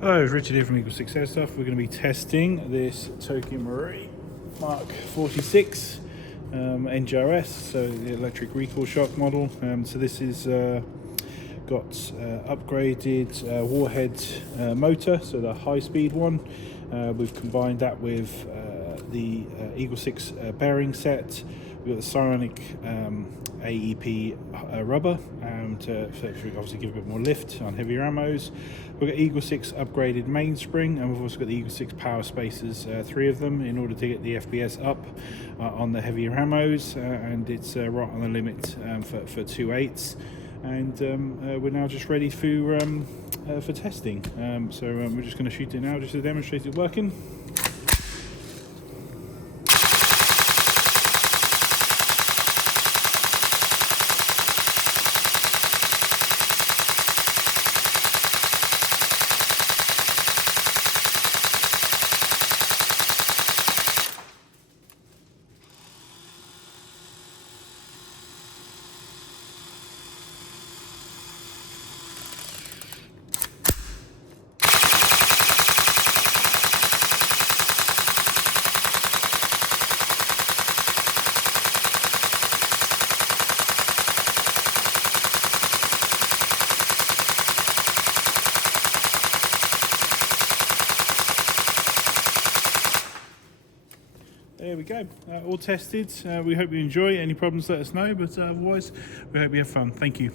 Hello, it's Richard here from Eagle6 Airsoft. We're going to be testing this Tokyo Marine Mark 46 NGRS, so the electric recoil shock model. So this is got upgraded Warhead motor, so the high-speed one. We've combined that with the Eagle6 Bearing Set. We've got the Psionic AEP rubber to obviously give a bit more lift on heavier ammos. We've got Eagle6 upgraded mainspring, and we've also got the Eagle6 power spacers, 3 of them, in order to get the FPS up on the heavier ammos, and it's right on the limit for 2.8s. And we're now just ready for testing. So we're just going to shoot it now just to demonstrate it working. There we go, all tested. We hope you enjoy. Any problems, let us know, but otherwise we hope you have fun. Thank you.